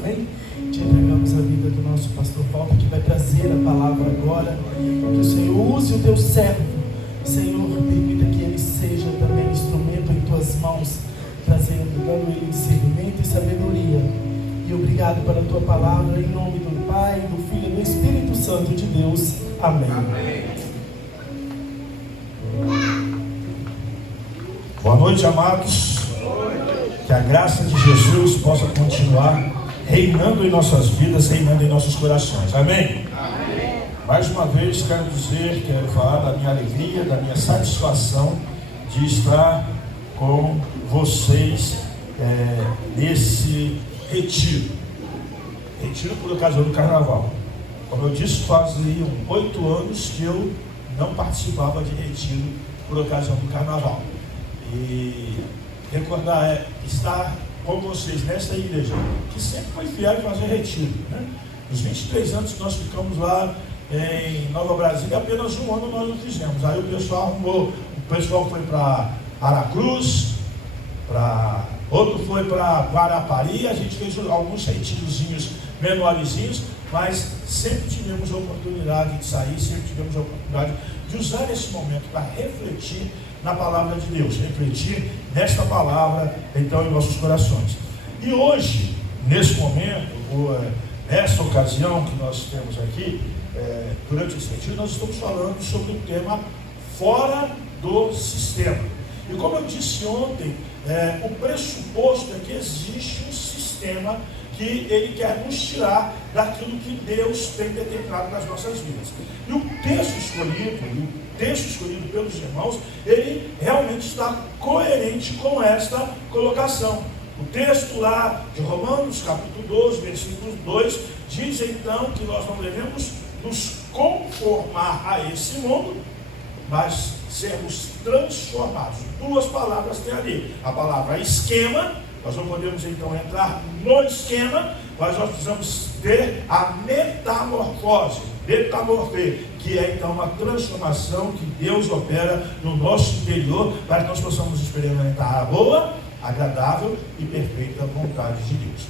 amém? Te entregamos a vida do nosso pastor Paulo, que vai trazer a palavra agora. Que o Senhor use o teu servo, Senhor, permita que ele seja também instrumento em tuas mãos, dando ele discernimento e sabedoria. E obrigado pela tua palavra, em nome do Pai, do Filho e do Espírito Santo de Deus. Amém. Amém. Boa noite, amados. Que a graça de Jesus possa continuar reinando em nossas vidas, reinando em nossos corações. Amém? Amém. Mais uma vez quero falar da minha alegria, da minha satisfação de estar com vocês nesse retiro por ocasião do carnaval. Como eu disse, faziam 8 anos que eu não participava de retiro por ocasião do carnaval. E recordar estar com vocês nesta igreja, que sempre foi fiel em fazer retiro, né? Os 23 anos que nós ficamos lá em Nova Brasília, apenas um ano nós não fizemos. Aí o pessoal arrumou, o pessoal foi para Aracruz, outro foi para Guarapari. A gente fez alguns retirozinhos menorzinhos, mas sempre tivemos a oportunidade de sair, sempre tivemos a oportunidade de usar esse momento para refletir na palavra de Deus, refletir nesta palavra então em nossos corações. E hoje, nesse momento, nesta ocasião que nós temos aqui, durante esse retiro, nós estamos falando sobre o tema fora do sistema. E como eu disse ontem, o pressuposto é que existe um sistema que ele quer nos tirar daquilo que Deus tem determinado nas nossas vidas. E o texto escolhido pelos irmãos, ele realmente está coerente com esta colocação. O texto lá de Romanos, capítulo 12, versículo 2, diz então que nós não devemos nos conformar a esse mundo, mas sermos transformados. 2 palavras tem ali. A palavra esquema, nós não podemos então entrar no esquema, mas nós precisamos ter a metamorfose, que é então uma transformação que Deus opera no nosso interior, para que nós possamos experimentar a boa, agradável e perfeita vontade de Deus.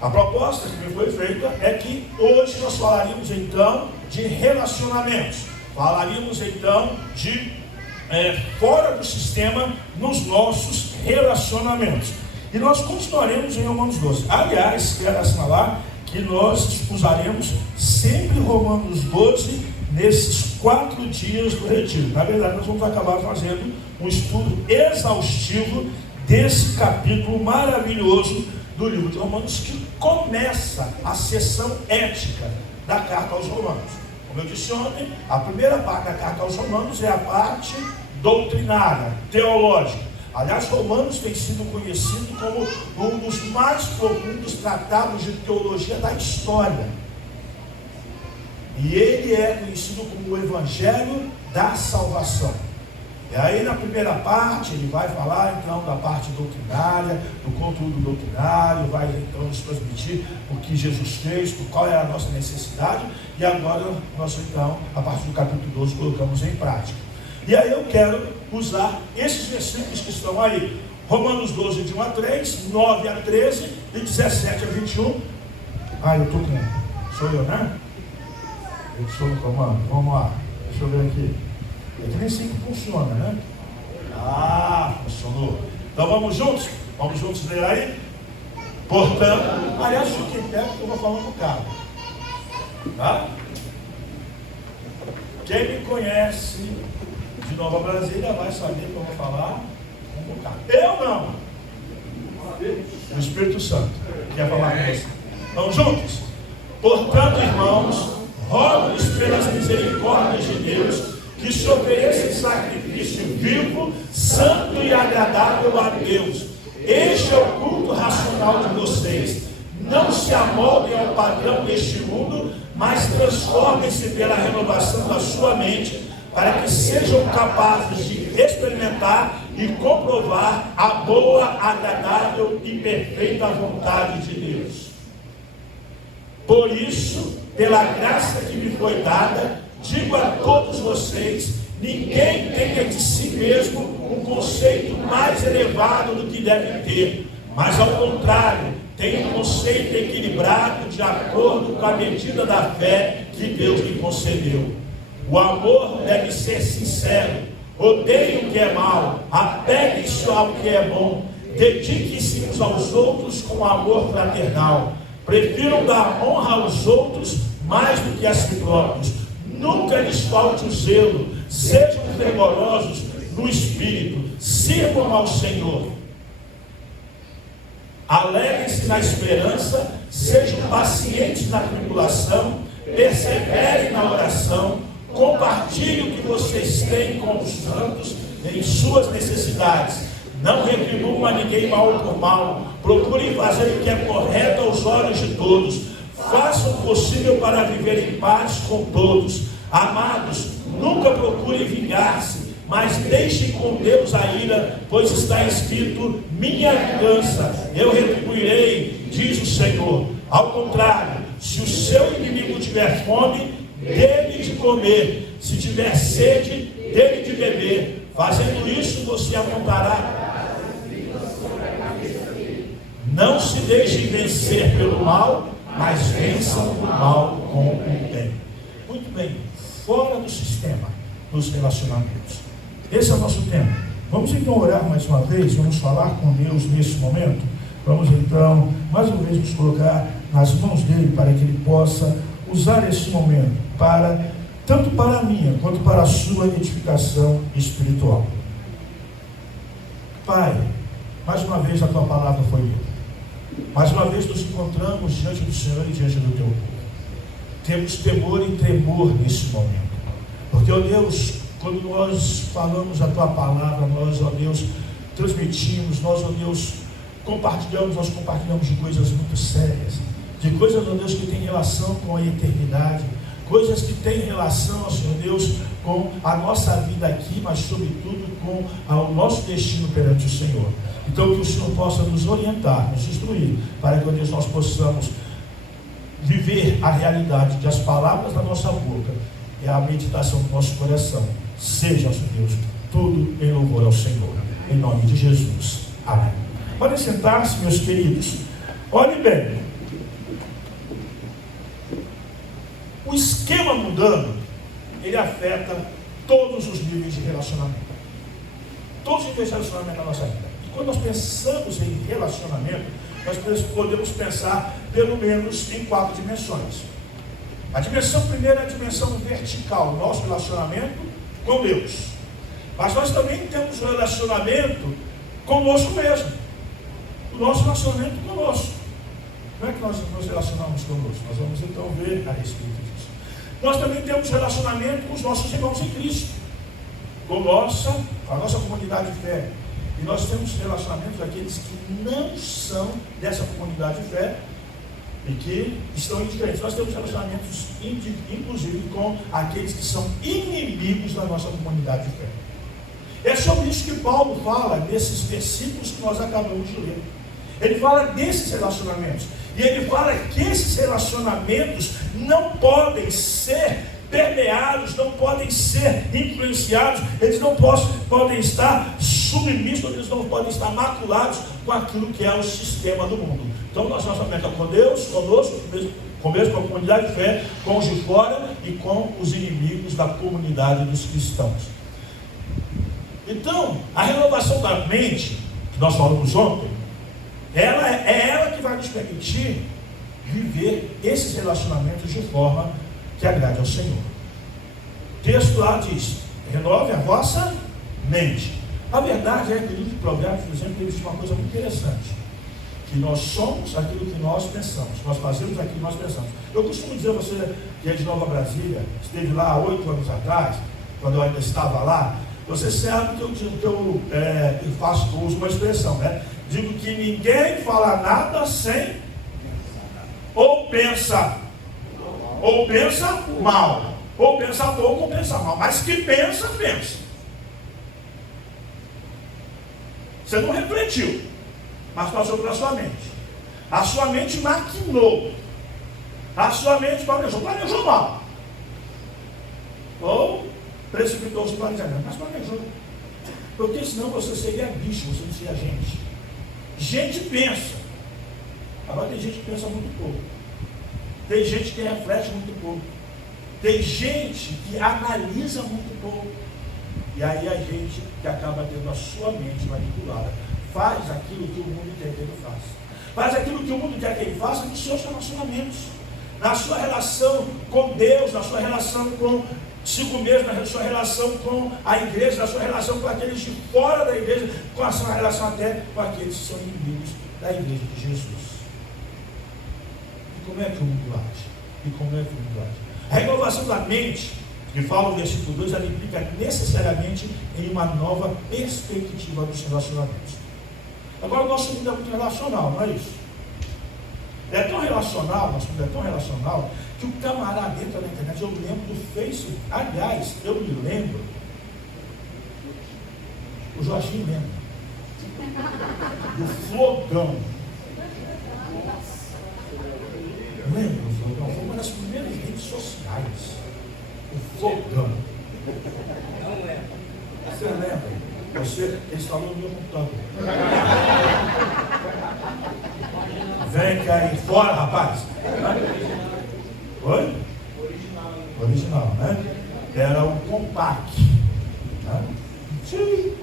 A proposta que me foi feita é que hoje nós falaríamos então de relacionamentos, falaríamos então de fora do sistema nos nossos relacionamentos. E nós continuaremos em Romanos 12. Aliás, quero assinalar que nós usaremos sempre Romanos 12 nesses 4 dias do retiro. Na verdade, nós vamos acabar fazendo um estudo exaustivo desse capítulo maravilhoso do livro de Romanos, que começa a seção ética da carta aos Romanos. Como eu disse ontem, a primeira parte da carta aos Romanos é a parte doutrinária, teológica. Aliás, Romanos tem sido conhecido como um dos mais profundos tratados de teologia da história. E ele é conhecido como o Evangelho da Salvação. E aí na primeira parte ele vai falar então da parte doutrinária, do conteúdo doutrinário, vai então nos transmitir o que Jesus fez, qual é a nossa necessidade. E agora nós então, a partir do capítulo 12, colocamos em prática. E aí eu quero usar esses versículos que estão aí. Romanos 12, de 1 a 3, 9 a 13 e 17 a 21. Eu estou com... Sou eu, né? Eu estou no comando. Vamos lá. Deixa eu ver aqui. É que nem sei que funciona, né? Funcionou. Então vamos juntos? Vamos juntos ler aí? Portanto, aliás, fiquem perto que eu vou falar no carro. Tá? Quem me conhece de Nova Brasília vai saber que eu vou falar no carro. Eu não. O Espírito Santo quer falar com você. Vamos juntos? Portanto, irmãos, rogo-lhes pelas misericórdias de Deus que se ofereça sacrifício vivo, santo e agradável a Deus. Este é o culto racional de vocês. Não se amoldem ao padrão deste mundo, mas transformem-se pela renovação da sua mente, para que sejam capazes de experimentar e comprovar a boa, agradável e perfeita vontade de Deus. Por isso, pela graça que me foi dada, digo a todos vocês: ninguém tenha de si mesmo um conceito mais elevado do que deve ter, mas ao contrário, tenha um conceito equilibrado de acordo com a medida da fé que Deus lhe concedeu. O amor deve ser sincero. Odeie o que é mal, apegue-se ao que é bom, dedique-se uns aos outros com amor fraternal. Prefiram dar honra aos outros mais do que a si próprios. Nunca lhes falte o zelo. Sejam fervorosos no espírito. Sirvam ao Senhor. Alegrem-se na esperança. Sejam pacientes na tribulação. Perseverem na oração. Compartilhem o que vocês têm com os santos em suas necessidades. Não retribuam a ninguém mal por mal. Procurem fazer o que é correto aos olhos de todos. Façam o possível para viver em paz com todos. Amados, nunca procurem vingar-se, mas deixem com Deus a ira, pois está escrito: minha vingança, eu retribuirei, diz o Senhor. Ao contrário, se o seu inimigo tiver fome, dê-lhe de comer. Se tiver sede, dê-lhe de beber. Fazendo isso, você apontará. Não se deixem vencer pelo mal, mas vençam o mal com o bem. Muito bem, fora do sistema, nos relacionamentos. Esse é o nosso tema. Vamos então orar mais uma vez, vamos falar com Deus nesse momento. Vamos então, mais uma vez, nos colocar nas mãos dele para que ele possa usar esse momento para, tanto para a minha, quanto para a sua edificação espiritual. Pai, mais uma vez a tua palavra foi lida. Mais uma vez nos encontramos diante do Senhor e diante do teu povo. Temos temor e tremor nesse momento. Porque, ó Deus, quando nós falamos a tua palavra, nós, ó Deus, transmitimos, nós, ó Deus, nós compartilhamos de coisas muito sérias. De coisas, ó Deus, que tem relação com a eternidade. Coisas que têm relação, ó Senhor Deus, com a nossa vida aqui, mas sobretudo com o nosso destino perante o Senhor. Então que o Senhor possa nos orientar, nos instruir, para que, ó Deus, nós possamos viver a realidade de as palavras da nossa boca e a meditação do nosso coração. Seja, ó Senhor Deus, tudo em louvor ao Senhor. Em nome de Jesus. Amém. Podem sentar-se, meus queridos. Olhe bem. O esquema mundano, ele afeta todos os níveis de relacionamento. Todos os níveis de relacionamento da nossa vida. E quando nós pensamos em relacionamento, nós podemos pensar pelo menos em 4 dimensões. A dimensão primeira é a dimensão vertical, nosso relacionamento com Deus. Mas nós também temos um relacionamento conosco mesmo. O nosso relacionamento conosco. Como é que nós nos relacionamos conosco? Nós vamos então ver a respeito disso. Nós também temos relacionamento com os nossos irmãos em Cristo, com a nossa comunidade de fé. E nós temos relacionamentos com aqueles que não são dessa comunidade de fé e que estão indiferentes. Nós temos relacionamentos, inclusive, com aqueles que são inimigos da nossa comunidade de fé. É sobre isso que Paulo fala nesses versículos que nós acabamos de ler. Ele fala desses relacionamentos. E ele fala que esses relacionamentos não podem ser permeados, não podem ser influenciados, eles não podem estar submissos, eles não podem estar maculados com aquilo que é o sistema do mundo. Então, nosso relacionamento é com Deus, conosco, com a comunidade de fé, com os de fora e com os inimigos da comunidade dos cristãos. Então, a renovação da mente, que nós falamos ontem, ela que vai nos permitir viver esses relacionamentos de forma que agrade ao Senhor. O texto lá diz: renove a vossa mente. A verdade é que o livro de Provérbios, por exemplo, ele diz uma coisa muito interessante: que nós somos aquilo que nós pensamos, nós fazemos aquilo que nós pensamos. Eu costumo dizer a você que é de Nova Brasília, esteve lá há 8 anos atrás, quando eu ainda estava lá. Você sabe que eu uso uma expressão, né? Digo que ninguém fala nada sem ou pensa mal, ou pensa pouco ou pensa mal, mas que pensa. Você não refletiu, mas passou pela sua mente. A sua mente maquinou, a sua mente planejou mal, ou precipitou-se no planejamento, mas planejou. Porque senão você seria bicho, você não seria gente. Gente pensa, Agora tem gente que pensa muito pouco. Tem gente que reflete muito pouco. Tem gente que analisa muito pouco. E aí a gente que acaba tendo a sua mente manipulada. Faz aquilo que o mundo quer que ele faça. Faz aquilo que o mundo quer que ele faça nos seus relacionamentos. Na sua relação com Deus, na sua relação consigo mesmo, na sua relação com a igreja, na sua relação com aqueles de fora da igreja, com a sua relação até com aqueles que são inimigos da igreja de Jesus. E como é que o mundo age? E como é que o mundo age? A renovação da mente, que fala o versículo 2, ela implica necessariamente em uma nova perspectiva dos relacionamentos. Agora o nosso mundo é muito relacional, não é isso? É tão relacional, nosso mundo é tão relacional, que o camarada entra na internet, eu lembro do Facebook. Aliás, eu me lembro, o Jorginho lembra, do Flogão. Lembra do Flogão? Foi uma das primeiras redes sociais. O Flogão. Não lembro. Você lembra? Você instalou no meu computador. Vem cair fora, rapaz. Oi? Original, né? Era um compact. Né? Sim.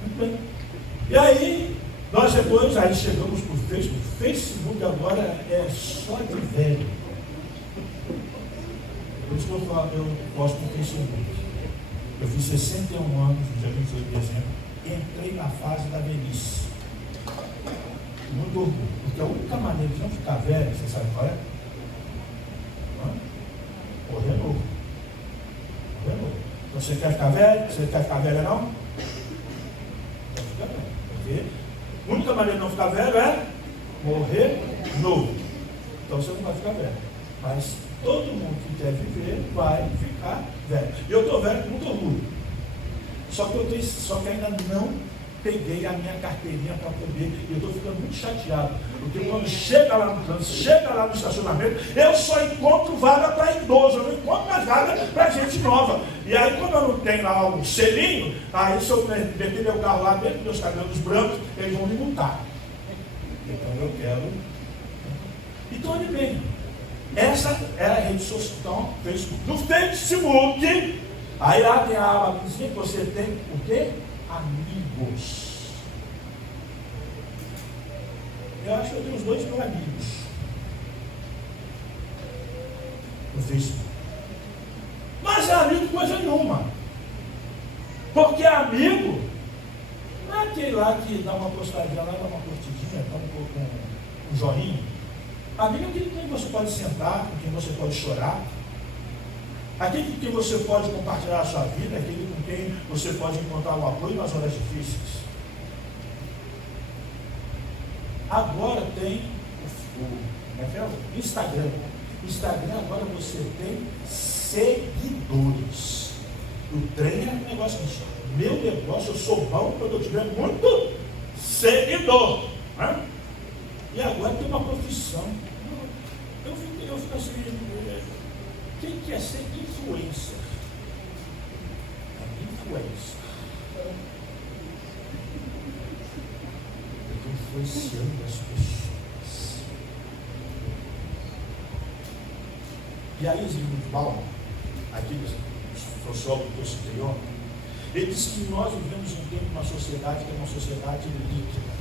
Muito bem. E aí, nós depois aí chegamos para o Facebook. O Facebook agora é só de velho. Por isso que eu falo, eu gosto do Facebook. Eu fiz 61 anos, no dia 28 de dezembro, entrei na fase da velhice. Muito orgulho, porque a única maneira de não ficar velho, você sabe qual é? Morrer novo. Morrer novo. Então você quer ficar velho? Você quer ficar velha não? Então fica velho. Porque a única maneira de não ficar velho é morrer novo. Então você não vai ficar velho. Mas todo mundo que quer viver vai ficar velho. E eu estou velho com muito orgulho. Só que ainda não peguei a minha carteirinha para poder. E eu estou ficando muito chateado. Porque quando chega lá no trânsito, chega lá no estacionamento, eu só encontro vaga para idoso, eu não encontro mais vaga para gente nova. E aí, como eu não tenho lá um selinho, aí se eu meter meu carro lá dentro, meus cabelos brancos, eles vão me multar. Então eu quero. Então, olhe bem. Essa era a rede social, então, Facebook. No Facebook, aí lá tem a abazinha que você tem o quê? Amigos. Eu acho que eu tenho uns 2 mil amigos no Facebook. Mas é amigo coisa nenhuma. Porque amigo não é aquele lá que dá uma postadinha lá, dá uma curtidinha, dá um joinha. Amigo é aquele com quem você pode sentar, com quem você pode chorar. Aquele com quem você pode compartilhar a sua vida, aquele com quem você pode encontrar o apoio nas horas difíceis. Agora tem o Instagram. Instagram agora você tem seguidores. O trem é um negócio disso. Meu negócio, eu sou bom quando eu tiver muito seguidor. Né? E agora tem uma profissão. Eu fico assim, quem quer ser influencer? Influencer. Eu estou influenciando as pessoas. E aí, Zygmunt Bauman, aquele sociólogo que eu citei ontem, ele disse que nós vivemos um tempo numa sociedade que é uma sociedade líquida.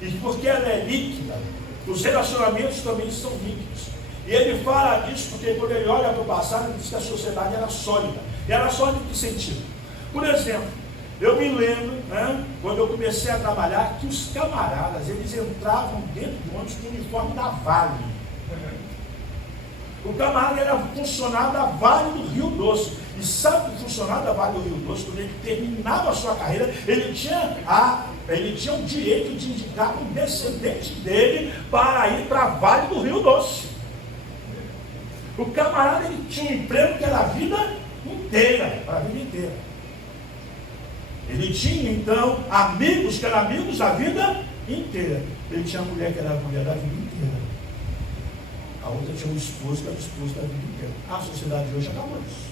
E porque ela é líquida, os relacionamentos também são líquidos. E ele fala disso porque quando ele olha para o passado, ele diz que a sociedade era sólida. E era sólida em que sentido? Por exemplo, eu me lembro, né, quando eu comecei a trabalhar, que os camaradas, eles entravam dentro de ônibus com o uniforme da Vale. O camarada era funcionário da Vale do Rio Doce. E sabe que o funcionário da Vale do Rio Doce, quando ele terminava a sua carreira, ele tinha o direito de indicar um descendente dele para ir para a Vale do Rio Doce. O camarada ele tinha um emprego que era a vida inteira, para a vida inteira. Ele tinha então amigos que eram amigos a vida inteira. Ele tinha a mulher que era a mulher da vida inteira. A outra tinha um esposo que era o esposo da vida inteira. A sociedade de hoje acabou isso.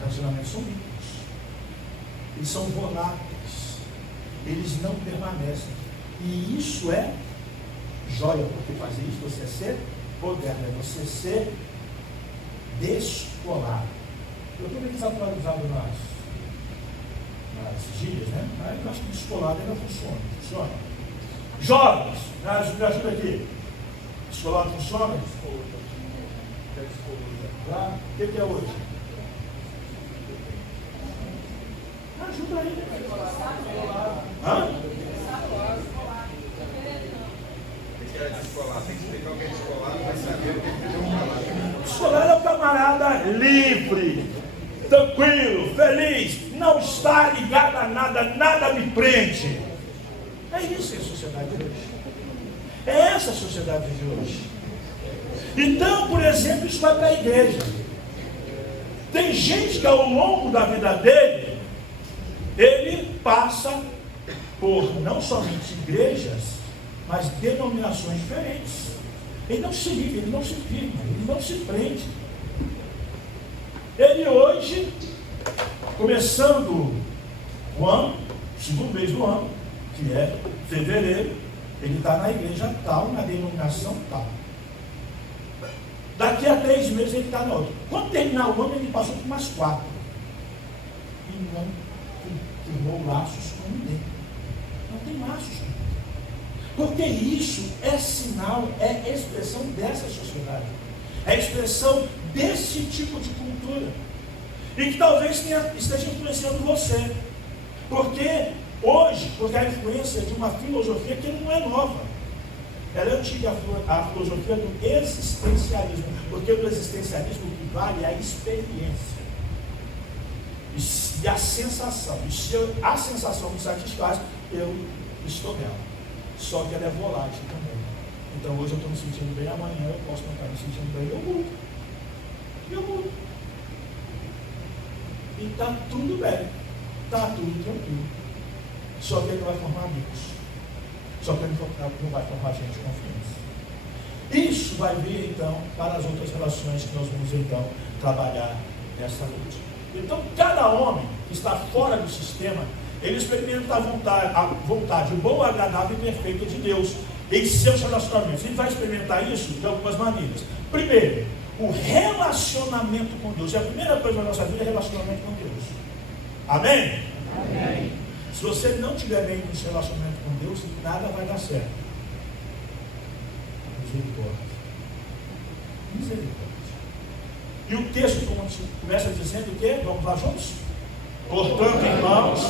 Relacionamentos são líquidos. Eles são voláteis. Eles não permanecem. E isso é joia, porque fazer isso você é ser moderno, é você ser descolado. Eu estou bem desatualizado nas gírias, né? Mas eu acho que descolado ainda funciona. Jovens, me ajuda aqui. Descolado funciona? Tá? O que é hoje? Ajuda aí. Hã? Tem que explicar o que é descolado, vai saber o que é falar. Descolado é o camarada livre, tranquilo, feliz, não está ligado a nada, nada me prende. É isso a sociedade de hoje. É essa a sociedade de hoje. Então, por exemplo, isso vai para a igreja. Tem gente que ao longo da vida dele, ele passa por não somente igrejas, mas denominações diferentes. Ele não se liga, ele não se firma, ele não se prende. Ele hoje, começando o ano, segundo mês do ano, que é fevereiro, ele está na igreja tal, na denominação tal. Daqui a 3 meses ele está na outra. Quando terminar o ano, ele passou por umas 4. E não firmou laços com ninguém. Não tem laços. Porque isso é sinal, é expressão dessa sociedade. É expressão desse tipo de cultura. E que talvez esteja influenciando você. Porque hoje, porque a influência de uma filosofia que não é nova. Ela é antiga, a filosofia do existencialismo. Porque no existencialismo o que vale é a experiência. E a sensação. E se a sensação me satisfaz, eu estou nela. Só que ela é volátil também. Então hoje eu estou me sentindo bem, amanhã eu posso não estar me sentindo bem, eu mudo. E está tudo bem. Está tudo tranquilo. Só que ele não vai formar amigos. Só que ele não vai formar gente de confiança. Isso vai vir então para as outras relações que nós vamos então trabalhar nesta noite. Então cada homem que está fora do sistema, ele experimenta a vontade boa, agradável e perfeita de Deus em seus relacionamentos. Ele vai experimentar isso de algumas maneiras. Primeiro, o relacionamento com Deus. E a primeira coisa da nossa vida é relacionamento com Deus. Amém? Amém. Se você não tiver bem no seu relacionamento com Deus, nada vai dar certo. Misericórdia. E o texto começa dizendo o quê? Vamos lá juntos? Portanto, irmãos,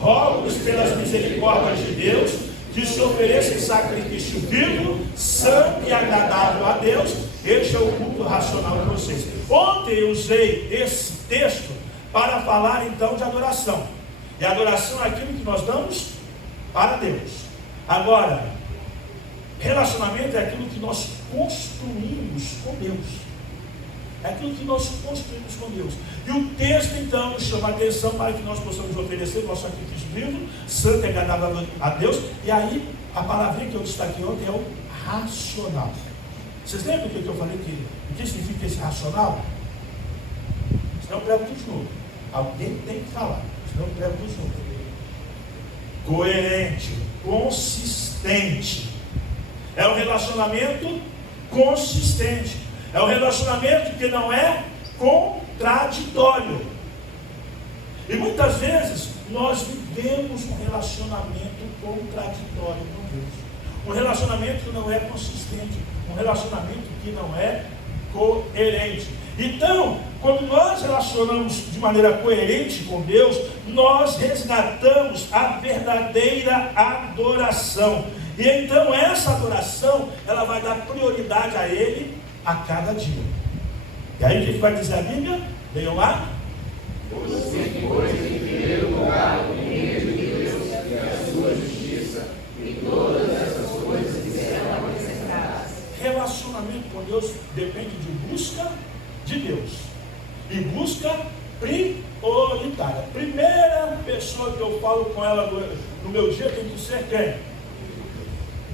rogo-vos pelas misericórdias de Deus, que se ofereça em sacrifício vivo, santo e agradável a Deus. Este é o culto racional de vocês. Ontem eu usei esse texto para falar então de adoração. E adoração é aquilo que nós damos para Deus. Agora, relacionamento é aquilo que nós construímos com Deus. É aquilo que nós construímos com Deus. E o texto então nos chama a atenção para que nós possamos oferecer o nosso sacrifício vivo, santo e agradável a Deus. E aí, a palavrinha que eu destaquei ontem é o racional. Vocês lembram do que eu falei aqui? O que significa esse racional? Senão eu prego tudo de novo. Alguém tem que falar. Senão eu prego tudo de novo. Coerente, consistente. É um relacionamento consistente. É um relacionamento que não é contraditório. E muitas vezes nós vivemos um relacionamento contraditório com Deus. Um relacionamento que não é consistente. Um relacionamento que não é coerente. Então, quando nós relacionamos de maneira coerente com Deus, nós resgatamos a verdadeira adoração. E então essa adoração, ela vai dar prioridade a Ele a cada dia. E aí o que vai dizer a Bíblia? Leiam lá. Busquem, pois, em primeiro lugar o reino de Deus e a sua justiça, e todas essas coisas lhe serão acrescentadas. Relacionamento com Deus depende de busca de Deus. E busca prioritária. Primeira pessoa que eu falo com ela no meu dia tem que ser quem?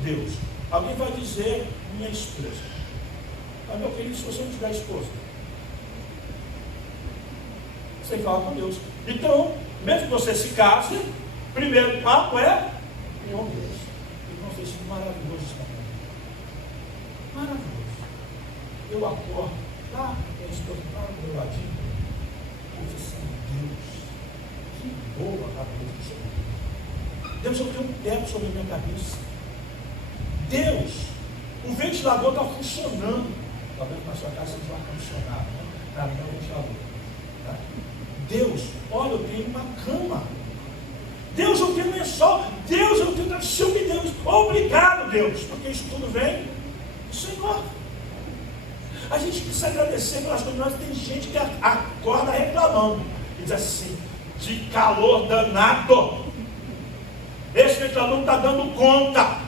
Deus. Alguém vai dizer minha esposa. Mas meu querido, se você não tiver esposa, você fala com Deus. Então, mesmo que você se case, primeiro papo é com Deus. E não tem sido maravilhoso isso também. Maravilhoso. Eu acordo, lá, eu estou lá do meu ladinho, eu disse assim, Deus, que boa a cabeça do Senhor. Deus, eu tenho um teto sobre a minha cabeça. Deus, o ventilador está funcionando. Talvez na sua casa seja um ar-condicionado, né? Para mim é um ventilador. Tá? Deus, olha, eu tenho uma cama. Deus, eu tenho lençol. Deus, eu tenho tradição de Deus. Obrigado, Deus, porque isso tudo vem do Senhor. A gente precisa agradecer pelas coisas. Tem gente que acorda reclamando e diz assim, de calor danado. Esse ventilador não está dando conta.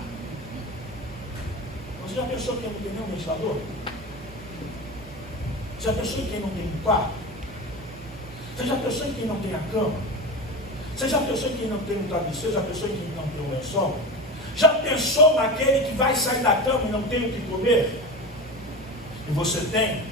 Você já pensou que não tem nenhum ventilador? Já pensou em quem não tem um quarto? Você já pensou em quem não tem a cama? Você já pensou em quem não tem um travesseiro? Já pensou em quem não tem um lençol? Já pensou naquele que vai sair da cama e não tem o que comer? E você tem?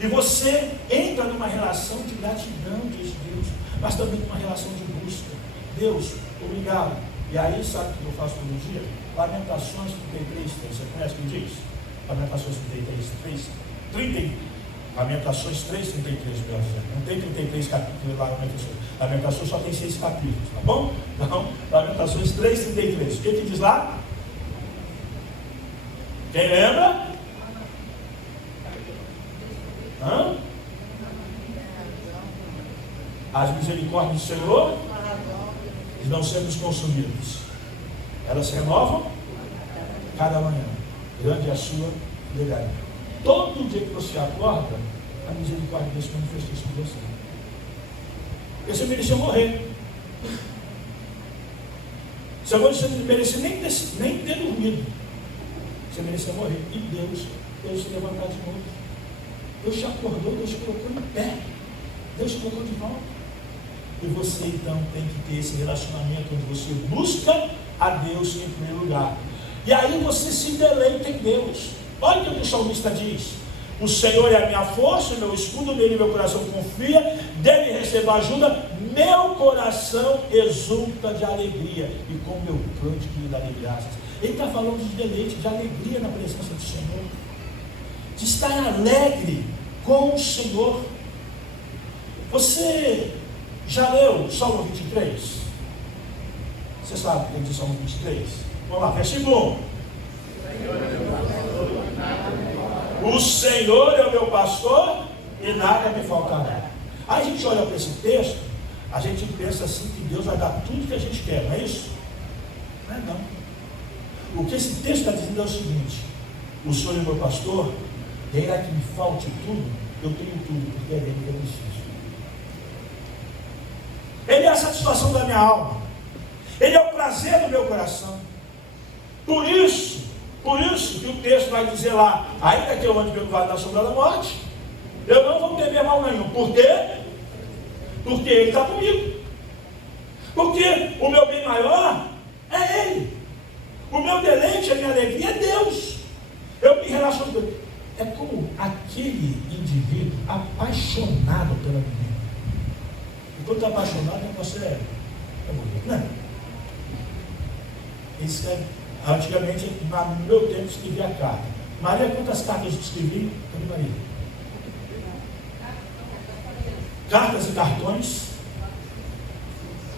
E você entra numa relação de gratidão, diz Deus, mas também numa relação de busca. Deus, obrigado. E aí, sabe o que eu faço todo dia? Lamentações 33, você conhece o que diz? Lamentações 33, 30. Lamentações 3, 33, não tem 33 capítulos lá, Lamentações só tem 6 capítulos, tá bom? Então, Lamentações 3, 33. O que diz lá? Quem lembra? Hã? As misericórdias do Senhor e não sermos consumidos. Elas se renovam cada manhã. Grande é a sua fidelidade. Todo dia que você acorda, a misericórdia de Deus se manifesta sobre você. Você merecia morrer. Você merecia nem ter dormido. Você merecia morrer. E Deus se levantar de novo. Deus te acordou, Deus te colocou em pé. Deus te colocou de volta. E você então tem que ter esse relacionamento onde você busca a Deus em primeiro lugar. E aí você se deleita em Deus. Olha o que o salmista diz: o Senhor é a minha força, o meu escudo, nele meu coração confia, dele recebo ajuda, meu coração exulta de alegria, e com meu cântico lhe darei graças. Ele está falando de deleite, de alegria na presença do Senhor, de estar alegre com o Senhor. Você já leu Salmo 23? Você sabe o que diz Salmo 23? Vamos lá, versículo 1. O Senhor é o meu pastor e nada me faltará. Aí a gente olha para esse texto, a gente pensa assim que Deus vai dar tudo que a gente quer, não é isso? Não é não. O que esse texto está dizendo é o seguinte: o Senhor é o meu pastor, e ainda que me falte tudo, eu tenho tudo, porque é dele que eu preciso. Ele é a satisfação da minha alma. Ele é o prazer do meu coração. Por isso que o texto vai dizer lá: ainda que eu ande pelo vale da sombra da morte, eu não vou temer mal nenhum. Por quê? Porque Ele está comigo. Porque o meu bem maior é Ele. O meu deleite, a minha alegria é Deus. Eu me relaciono com Ele. É como aquele indivíduo apaixonado pela vida. Enquanto está apaixonado, você é bonito, né? Isso é, antigamente, no meu tempo, escrevia carta. Maria, quantas cartas eu escrevi? Cadê Maria? Cartas e cartões?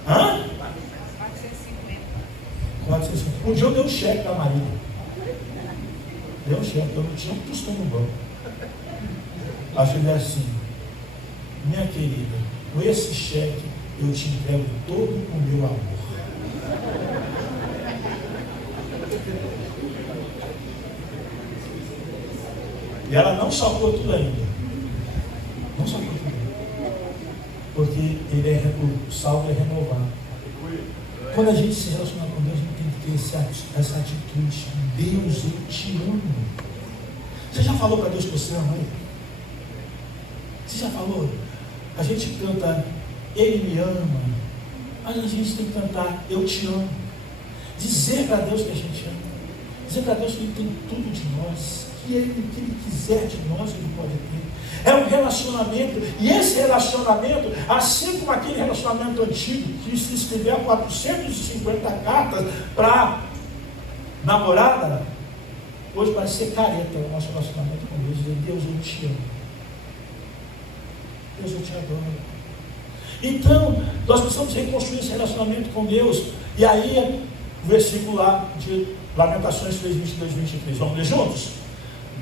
Hã? 450. Um dia eu dei um cheque para Maria. Deu um cheque, eu não tinha um tostão no banco. Achei assim: minha querida, com esse cheque eu te entrego todo o meu amor. E ela não sacou tudo ainda. Não sacou tudo ainda. Porque o salvo é renovado. Quando a gente se relaciona com Deus, a gente tem que ter essa atitude: Deus, eu te amo. Você já falou para Deus que você ama Ele? Você já falou? A gente canta Ele me ama, mas a gente tem que cantar Eu te amo. Dizer para Deus que a gente ama. Dizer para Deus que Ele tem tudo de nós, que Ele quiser de nós, Ele pode ter. É um relacionamento, e esse relacionamento, assim como aquele relacionamento antigo, que se escrevia 450 cartas para namorada, Hoje parece ser careta o nosso relacionamento com Deus. Dizer, Deus, eu te amo. Deus, eu te adoro. Então, nós precisamos reconstruir esse relacionamento com Deus. E aí, o versículo lá de Lamentações 3, 22, 23. Vamos ler juntos?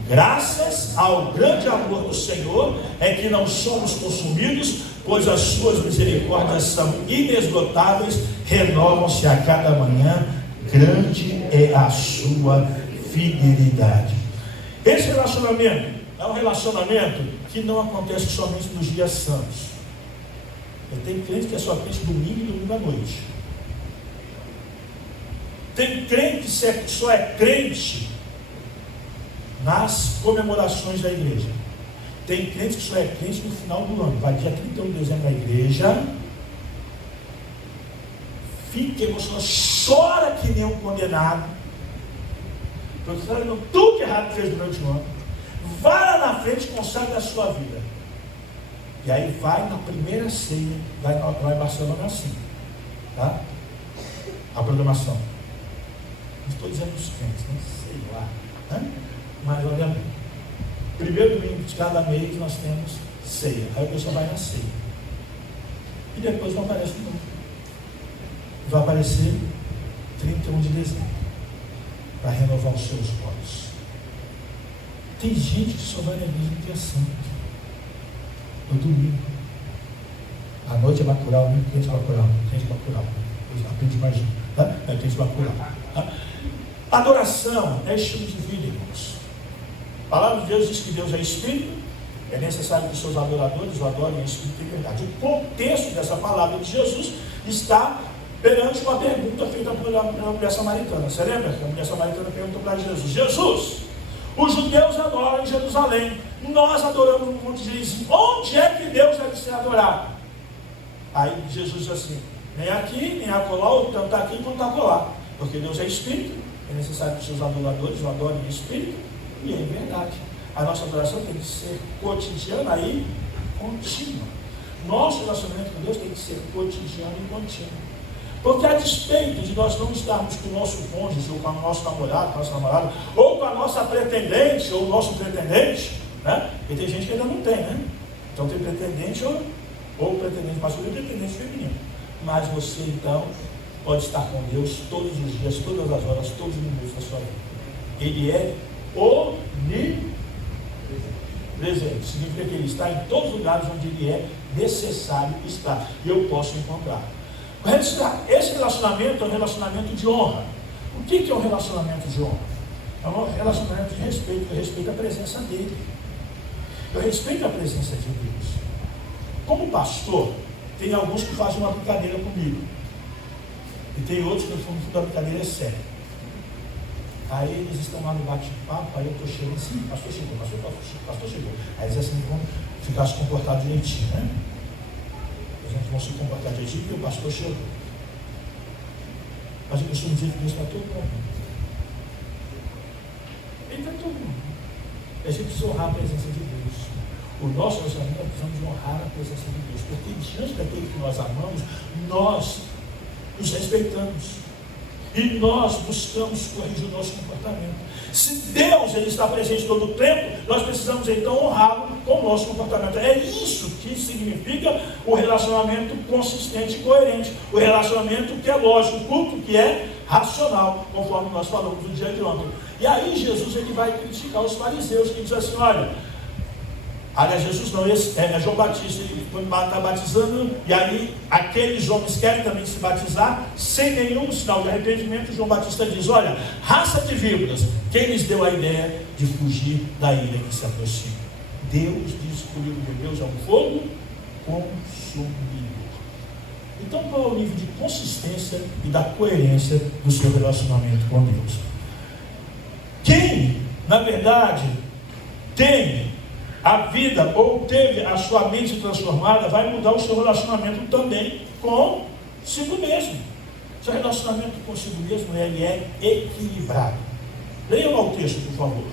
Graças ao grande amor do Senhor é que não somos consumidos, pois as suas misericórdias são inesgotáveis, renovam-se a cada manhã, grande é a sua fidelidade. Esse relacionamento é um relacionamento que não acontece somente nos dias santos. Eu tenho crente que é só crente domingo e domingo à noite. Tem crente que só é crente nas comemorações da igreja. Tem crente que só é crente no final do ano. Vai dia 31 de dezembro na igreja, fica emocionado, chora que nem um condenado, porque está vendo tudo que errado fez durante o ano. Vai lá na frente e consagra a sua vida. E aí vai na primeira ceia, lá em Barcelona assim, tá? A programação. Não estou dizendo os crentes, não sei lá, né? Mas olha bem, primeiro domingo de cada mês nós temos ceia. Aí a pessoa vai na ceia. E depois não aparece de novo. Vai aparecer 31 de dezembro, para renovar os seus votos. Tem gente que só vai na igreja no dia santo, no domingo. À noite é Bacurau, né? Crente Bacurau, crente Bacurau. Aprende mais um, tá? É crente Bacurau. Tá? Adoração é estilo de vida, irmãos. A palavra de Deus diz que Deus é Espírito, é necessário que os seus adoradores o adorem em Espírito e verdade. O contexto dessa palavra de Jesus está perante uma pergunta feita pela mulher samaritana. Você lembra que a mulher samaritana perguntou para Jesus: Jesus, os judeus adoram em Jerusalém, nós adoramos no Monte Gerizim, onde é que Deus deve ser adorado? Aí Jesus diz assim: nem aqui, nem acolá, ou tanto aqui quanto acolá, porque Deus é Espírito, é necessário que os seus adoradores o adorem em Espírito e em verdade. A nossa adoração tem que ser cotidiana e contínua. Nosso relacionamento com Deus tem que ser cotidiano e contínuo. Porque a despeito de nós não estarmos com o nosso cônjuge, ou com o nosso namorado, com a nossa namorada, ou com a nossa pretendente, ou o nosso pretendente, né? E tem gente que ainda não tem, né? Então tem pretendente ou pretendente masculino e pretendente feminino. Mas você então pode estar com Deus todos os dias, todas as horas, todos os minutos da sua vida. Ele é onipresente. Significa que ele está em todos os lugares onde ele é necessário estar. E eu posso encontrar. Esse relacionamento é um relacionamento de honra. O que é um relacionamento de honra? É um relacionamento de respeito. Eu respeito a presença dele. Eu respeito a presença de Deus. Como pastor, tem alguns que fazem uma brincadeira comigo. E tem outros que no fundo a brincadeira é séria. Aí eles estão lá no bate-papo, aí eu estou chegando assim, pastor chegou. Aí eles assim vão ficar se comportar direitinho, né? A gente vai se comportar direitinho porque o pastor chegou. Mas eu costumo dizer que Deus está todo mundo. Ele está todo mundo. A gente precisa honrar a presença de Deus. O nosso relacionamento é precisamos de honrar a presença de Deus. Porque diante daquele que nós amamos, nós nos respeitamos. E nós buscamos corrigir o nosso comportamento. Se Deus ele está presente todo o tempo, nós precisamos então honrá-lo com o nosso comportamento. É isso que significa o relacionamento consistente e coerente. O relacionamento que é lógico, o culto que é racional, conforme nós falamos no dia de ontem. E aí Jesus ele vai criticar os fariseus, que diz assim: olha, aliás, Jesus não, esse é João Batista, ele está batizando, e aí aqueles homens querem também se batizar, sem nenhum sinal de arrependimento. João Batista diz: olha, raça de víboras, quem lhes deu a ideia de fugir da ira que se aproxima? Deus diz que o livro de Deus é um fogo consumidor. Então, qual é o nível de consistência e da coerência do seu relacionamento com Deus? Quem, na verdade, tem a vida ou teve a sua mente transformada, vai mudar o seu relacionamento também consigo mesmo. Seu relacionamento consigo mesmo ele é equilibrado. Leia lá o texto, por favor.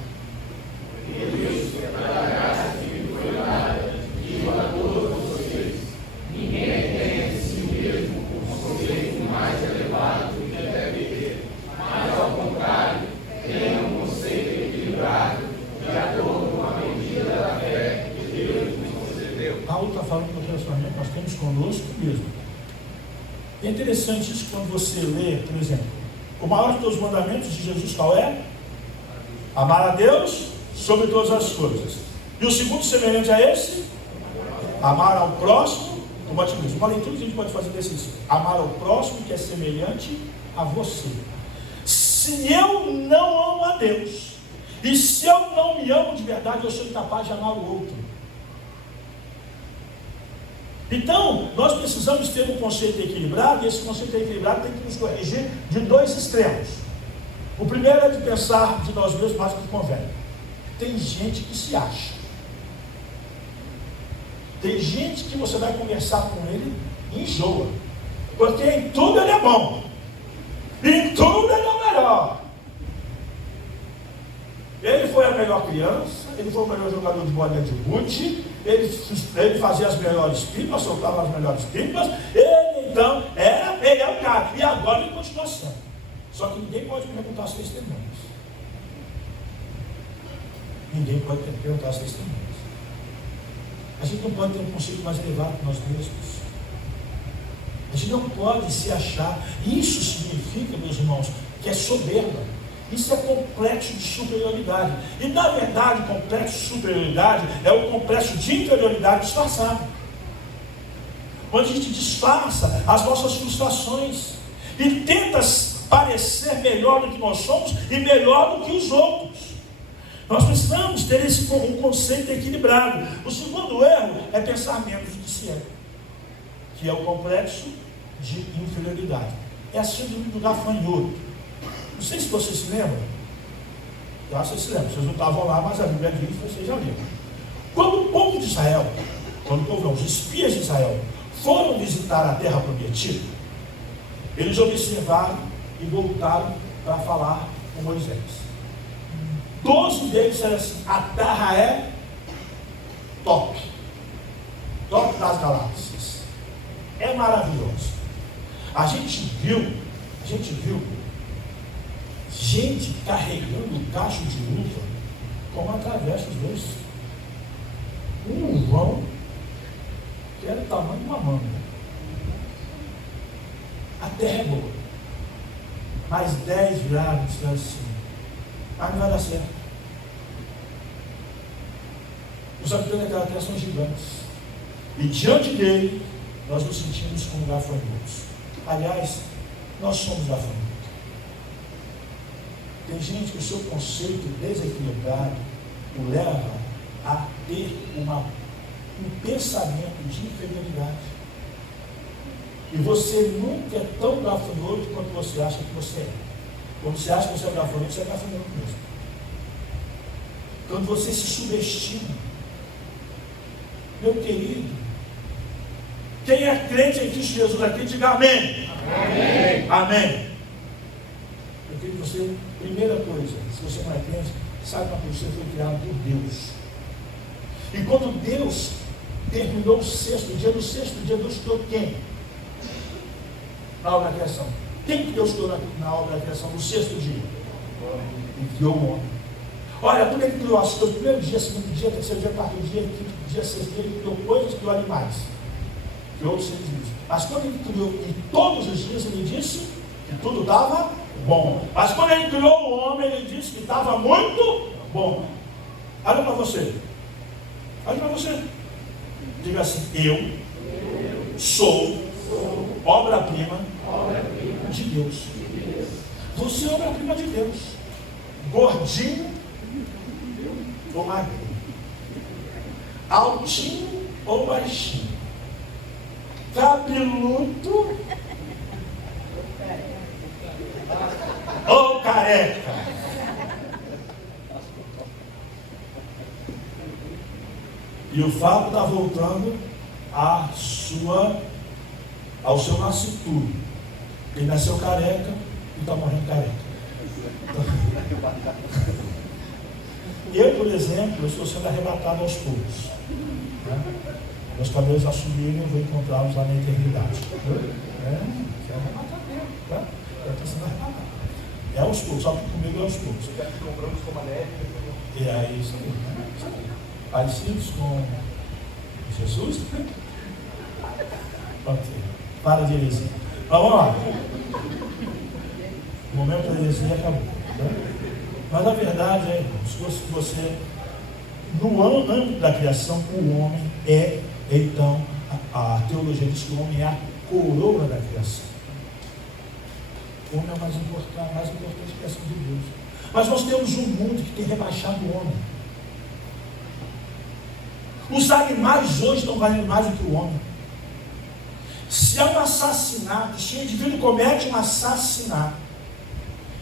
Ninguém tem de si mesmo um conceito mais elevado do que deve ter, mas ao contrário, tem um conceito Paulo está falando do relacionamento que nós temos conosco mesmo. É interessante isso quando você lê, por exemplo, o maior dos mandamentos de Jesus qual é? Amar a Deus sobre todas as coisas. E o segundo semelhante a esse? Amar ao próximo como a ti mesmo. Uma leitura que a gente pode fazer desse: amar ao próximo que é semelhante a você. Se eu não amo a Deus, e se eu não me amo de verdade, eu sou incapaz de amar o outro. Então, nós precisamos ter um conceito equilibrado, e esse conceito equilibrado tem que nos corrigir de dois extremos. O primeiro é de pensar de nós mesmos mais do que convém. Tem gente que se acha. Tem gente que você vai conversar com ele e enjoa. Porque em tudo ele é bom. Em tudo ele é o melhor. Ele foi a melhor criança, ele foi o melhor jogador de bola de gude, ele fazia as melhores pipas, soltava as melhores pipas, ele é o cara. E agora ele continua sendo. Só que ninguém pode perguntar as testemunhas. Ninguém pode perguntar as testemunhas. A gente não pode ter um conceito mais elevado que nós mesmos. A gente não pode se achar. Isso significa, meus irmãos, que é soberba. Isso é complexo de superioridade. E na verdade, o complexo de superioridade é o complexo de inferioridade disfarçado. Onde a gente disfarça as nossas frustrações e tenta parecer melhor do que nós somos e melhor do que os outros. Nós precisamos ter um conceito equilibrado. O segundo erro é pensar menos do que se é, que é o complexo de inferioridade. É a síndrome do gafanhoto. Não sei se vocês se lembram. Eu acho que vocês se lembram. Vocês não estavam lá, mas a Bíblia diz que vocês já viram. Quando o povo de Israel, os espias de Israel, foram visitar a terra prometida, eles observaram e voltaram para falar com Moisés. 12 deles disseram assim: a terra é top das galáxias, é maravilhosa. A gente viu gente carregando cacho de uva como através dos dois. Um vão que era o tamanho de uma manga. A terra é boa. Mais 10 viraram e disseram assim: mas não vai dar certo. Os habitantes daquela terra são gigantes. E diante dele, nós nos sentimos como gafanhotos. Aliás, nós somos gafanhotos. Tem gente que o seu conceito desequilibrado o leva a ter um pensamento de inferioridade. E você nunca é tão gafanhoto quanto você acha que você é. Quando você acha que você é gafanhoto mesmo. Quando você se subestima. Meu querido, quem é crente em Cristo Jesus aqui, diga amém. Amém. Amém. Eu queria que você, primeira coisa, se você não é crente, saiba que você foi criado por Deus. E quando Deus terminou o sexto dia, no sexto dia Deus criou quem? Na obra da criação. Quem que Deus criou na obra da criação no sexto dia? Ele criou o homem. Olha, quando ele criou o primeiro dia, segundo dia, terceiro dia, quarto dia, quinto dia, sexto dia, ele criou coisas, criou animais, criou os seres vivos. Mas quando ele criou, e todos os dias ele disse que tudo estava bom. Mas quando ele criou o homem, ele disse que estava muito bom. Olha para você. Olha para você. Diga assim: eu sou obra-prima de Deus. Você é obra-prima de Deus. Gordinho ou magrinho, altinho ou baixinho, cabeludo ou careca. E o fato está voltando ao seu nascituro. Ele nasceu careca e está morrendo careca. Eu, por exemplo, estou sendo arrebatado aos poucos. Meus cabelos assumirem, eu vou encontrá-los lá na eternidade. É arrebatamento, tá? Eu estou sendo arrebatado. É aos poucos, só que comigo é aos poucos. Compramos como a neve. E aí, isso aí, parecidos com Jesus? Ok. Para de heresia. Vamos lá. O momento da heresia acabou. Né? Mas a verdade é, irmãos, que você, no âmbito da criação, o homem é, então, a teologia diz que o homem é a coroa da criação. O homem é o mais importante da criação de Deus. Mas nós temos um mundo que tem rebaixado o homem. Os animais hoje estão valendo mais do que o homem. Se há um assassinato, se o indivíduo comete um assassinato,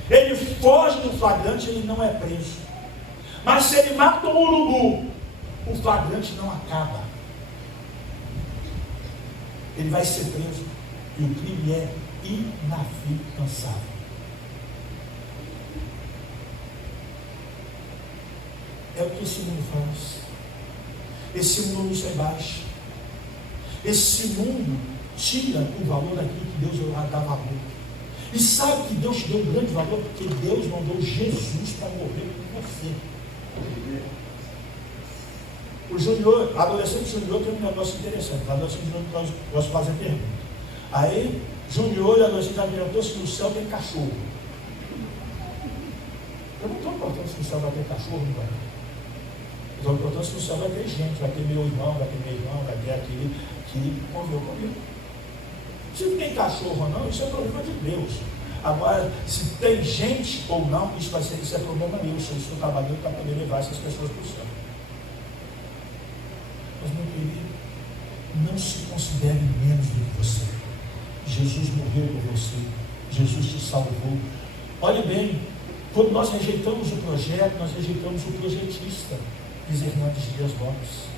ele foge do flagrante, ele não é preso. Mas se ele mata um urubu, o flagrante não acaba. Ele vai ser preso. E o crime é inafiançável. É o que esse mundo faz. Esse mundo nos rebaixa. Esse mundo tira o valor daquilo que Deus dá valor. E sabe que Deus te deu um grande valor? Porque Deus mandou Jesus para morrer por você. O Júnior, adolescente Júnior, tem um negócio interessante. O adolescente Júnior gosta de fazer pergunta. Aí, Júnior e adolescente já perguntou se no céu tem cachorro. Eu não estou importando se no céu vai ter cachorro, não vai. Eu estou importando se no céu vai ter gente, vai ter meu irmão, vai ter aquele que conviveu comigo. Se não tem cachorro ou não, isso é problema de Deus. Agora, se tem gente ou não, isso é problema meu. Eu estou trabalhando para poder levar essas pessoas para o céu. Mas, meu querido, não se considere menos do que você. Jesus morreu por você. Jesus te salvou. Olhe bem, quando nós rejeitamos o projeto, nós rejeitamos o projetista, diz Hernandes Dias Lopes.